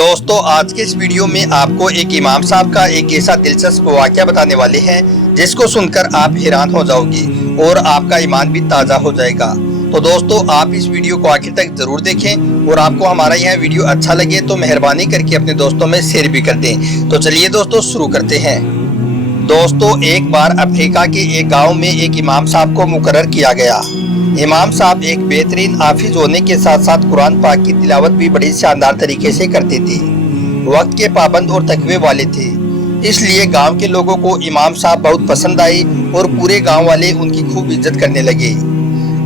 دوستو آج کے اس ویڈیو میں آپ کو ایک امام صاحب کا ایک ایسا دلچسپ واقعہ بتانے والے ہیں جس کو سن کر آپ حیران ہو جاؤ گے اور آپ کا ایمان بھی تازہ ہو جائے گا۔ تو دوستو آپ اس ویڈیو کو آخر تک ضرور دیکھیں اور آپ کو ہمارا یہ ویڈیو اچھا لگے تو مہربانی کر کے اپنے دوستوں میں شیئر بھی کر دیں۔ تو چلیے دوستو شروع کرتے ہیں۔ دوستو ایک بار افریقہ کے ایک گاؤں میں ایک امام صاحب کو مقرر کیا گیا۔ امام صاحب ایک بہترین حافظ ہونے کے ساتھ ساتھ قرآن پاک کی تلاوت بھی بڑی شاندار طریقے سے کرتے تھے، وقت کے پابند اور تقوی والے تھے، اس لیے گاؤں کے لوگوں کو امام صاحب بہت پسند آئے اور پورے گاؤں والے ان کی خوب عزت کرنے لگے۔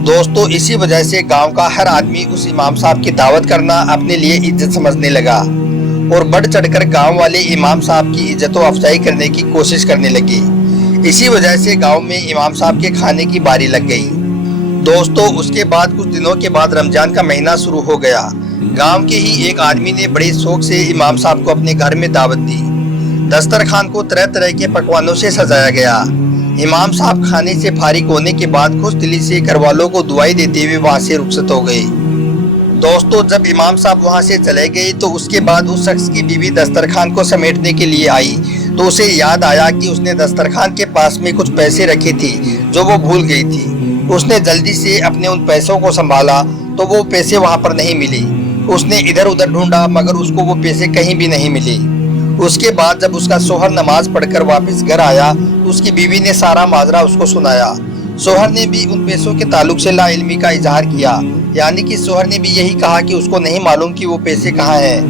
دوستو اسی وجہ سے گاؤں کا ہر آدمی اس امام صاحب کی دعوت کرنا اپنے لیے عزت سمجھنے لگا اور بڑھ چڑھ کر گاؤں والے امام صاحب کی عزت و افزائی کرنے کی کوشش کرنے لگے۔ اسی وجہ سے گاؤں میں امام صاحب کے کھانے کی باری لگ گئی۔ دوستو اس کے بعد کچھ دنوں کے بعد رمضان کا مہینہ شروع ہو گیا۔ گاؤں کے ہی ایک آدمی نے بڑے شوق سے امام صاحب کو اپنے گھر میں دعوت دی۔ دسترخوان کو طرح طرح کے پکوانوں سے سجایا گیا۔ امام صاحب کھانے سے فارغ ہونے کے بعد خوش دلی سے گھر والوں کو دعائیں دیتے ہوئے وہاں سے رخصت ہو گئے۔ دوستو جب امام صاحب وہاں سے چلے گئے تو اس کے بعد اس شخص کی بیوی دسترخوان کو سمیٹنے کے لیے آئی تو اسے یاد آیا کہ اس نے دسترخوان کے پاس میں کچھ پیسے رکھے تھے جو وہ بھول گئی تھی۔ اس نے جلدی سے اپنے ان پیسوں کو سنبھالا تو وہ پیسے وہاں پر نہیں ملے۔ اس نے ادھر ادھر ڈھونڈا مگر اس کو وہ پیسے کہیں بھی نہیں ملے۔ اس کے بعد جب اس کا شوہر نماز پڑھ کر واپس گھر آیا تو اس کی بیوی نے سارا ماجرا اس کو سنایا۔ شوہر نے بھی ان پیسوں کے تعلق سے لا علمی کا اظہار کیا، یعنی کہ شوہر نے بھی یہی کہا کہ اس کو نہیں معلوم کہ وہ پیسے کہاں ہیں۔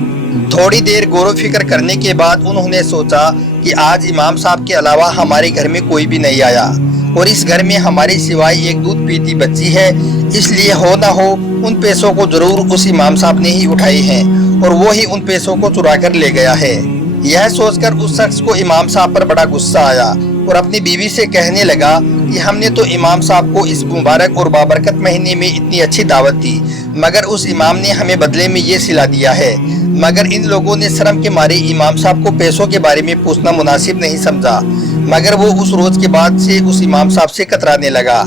تھوڑی دیر غور و فکر کرنے کے بعد انہوں نے سوچا کہ آج امام صاحب کے علاوہ ہمارے گھر میں کوئی بھی نہیں آیا اور اس گھر میں ہمارے سوائے ایک دودھ پیتی بچی ہے، اس لیے ہو نہ ہو ان پیسوں کو ضرور اس امام صاحب نے ہی اٹھائے ہیں اور وہی ان پیسوں کو چرا کر لے گیا ہے۔ یہ سوچ کر اس شخص کو امام صاحب پر بڑا غصہ آیا اور اپنی بیوی سے کہنے لگا کہ ہم نے تو امام صاحب کو اس مبارک اور بابرکت مہینے میں اتنی اچھی دعوت دی مگر اس امام نے ہمیں بدلے میں یہ صلہ دیا ہے، مگر ان لوگوں نے شرم کے مارے امام صاحب کو پیسوں کے بارے میں پوچھنا مناسب نہیں سمجھا، مگر وہ اس روز کے بعد سے اس امام صاحب سے کترانے لگا۔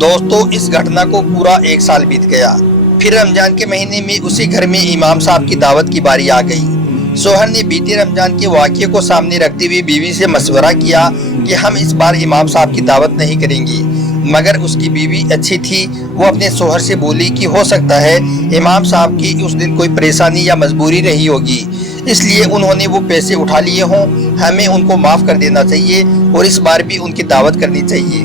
دوستو اس گھٹنا کو پورا ایک سال بیت گیا۔ پھر رمضان کے مہینے میں اسی گھر میں امام صاحب کی دعوت کی باری آ گئی۔ شوہر نے بیتے رمضان کے واقعے کو سامنے رکھتے ہوئے بیوی سے مشورہ کیا کہ ہم اس بار امام صاحب کی دعوت نہیں کریں گے، مگر اس کی بیوی اچھی تھی، وہ اپنے شوہر سے بولی کہ ہو سکتا ہے امام صاحب کی اس دن کوئی پریشانی یا مجبوری رہی ہوگی، اس لیے انہوں نے وہ پیسے اٹھا لیے ہوں، ہمیں ان کو معاف کر دینا چاہیے اور اس بار بھی ان کی دعوت کرنی چاہیے۔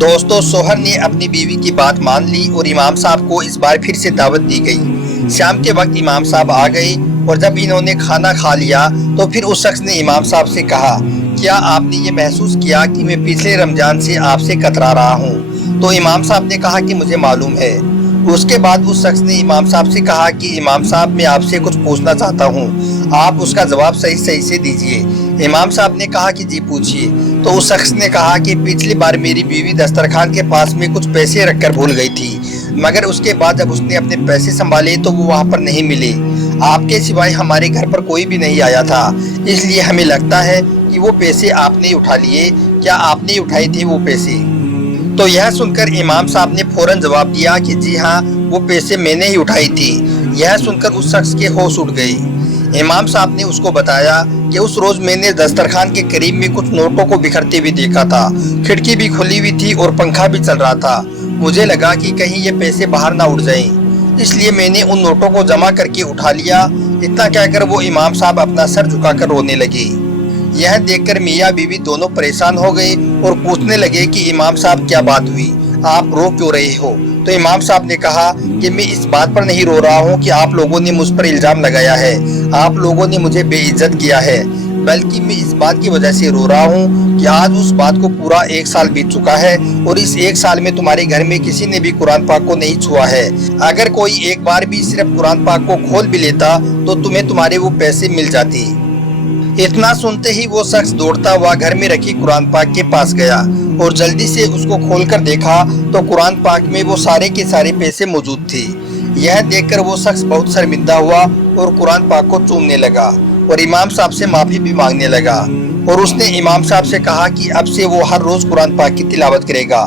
دوستو شوہر نے اپنی بیوی کی بات مان لی اور امام صاحب کو اس بار پھر سے دعوت دی گئی۔ شام کے وقت امام صاحب آ گئے اور جب انہوں نے کھانا کھا لیا تو پھر اس شخص نے امام صاحب سے کہا، کیا آپ نے یہ محسوس کیا کہ میں پچھلے رمضان سے آپ سے کترا رہا ہوں؟ تو امام صاحب نے کہا کہ مجھے معلوم ہے۔ اس کے بعد اس شخص نے امام صاحب سے کہا کہ امام صاحب میں آپ سے کچھ پوچھنا چاہتا ہوں، آپ اس کا جواب صحیح سے دیجئے۔ امام صاحب نے کہا کہ جی پوچھئے۔ تو اس شخص نے کہا کہ پچھلی بار میری بیوی دسترخوان کے پاس میں کچھ پیسے رکھ کر بھول گئی تھی، مگر اس کے بعد جب اس نے اپنے پیسے سنبھالے تو وہ وہاں پر نہیں ملے۔ آپ کے سوائے ہمارے گھر پر کوئی بھی نہیں آیا تھا، اس لیے ہمیں لگتا ہے کہ وہ پیسے آپ نے اٹھا لیے، کیا آپ نے اٹھائے تھے وہ پیسے؟ تو یہ سن کر امام صاحب نے فوراً جواب دیا کہ جی ہاں وہ پیسے میں نے ہی اٹھائی تھی۔ یہ سن کر اس شخص کے ہوش اڑ گئے۔ امام صاحب نے اس کو بتایا کہ اس روز میں نے دسترخوان کے قریب میں کچھ نوٹوں کو بکھرتے ہوئے دیکھا تھا، کھڑکی بھی کھلی ہوئی تھی اور پنکھا بھی چل رہا تھا، مجھے لگا کہ کہیں یہ پیسے باہر نہ اڑ جائیں، اس لیے میں نے ان نوٹوں کو جمع کر کے اٹھا لیا۔ اتنا کہہ کر وہ امام صاحب اپنا سر جھکا کر رونے لگے۔ یہ دیکھ کر میاں بیوی دونوں پریشان ہو گئے اور پوچھنے لگے کہ امام صاحب کیا بات ہوئی، آپ رو کیوں رہے ہو؟ تو امام صاحب نے کہا کہ میں اس بات پر نہیں رو رہا ہوں کہ آپ لوگوں نے مجھ پر الزام لگایا ہے، آپ لوگوں نے مجھے بے عزت کیا ہے، بلکہ میں اس بات کی وجہ سے رو رہا ہوں کہ آج اس بات کو پورا ایک سال بیت چکا ہے اور اس ایک سال میں تمہارے گھر میں کسی نے بھی قرآن پاک کو نہیں چھوا ہے۔ اگر کوئی ایک بار بھی صرف قرآن پاک کو کھول بھی لیتا تو تمہیں تمہارے وہ پیسے مل جاتے۔ اتنا سنتے ہی وہ شخص دوڑتا ہوا گھر میں رکھی قرآن پاک کے پاس گیا اور جلدی سے اس کو کھول کر دیکھا تو قرآن پاک میں وہ سارے کے سارے پیسے موجود تھے۔ یہ دیکھ کر وہ شخص بہت شرمندہ ہوا اور قرآن پاک کو چومنے لگا اور امام صاحب سے معافی بھی مانگنے لگا اور اس نے امام صاحب سے کہا کہ اب سے وہ ہر روز قرآن پاک کی تلاوت کرے گا۔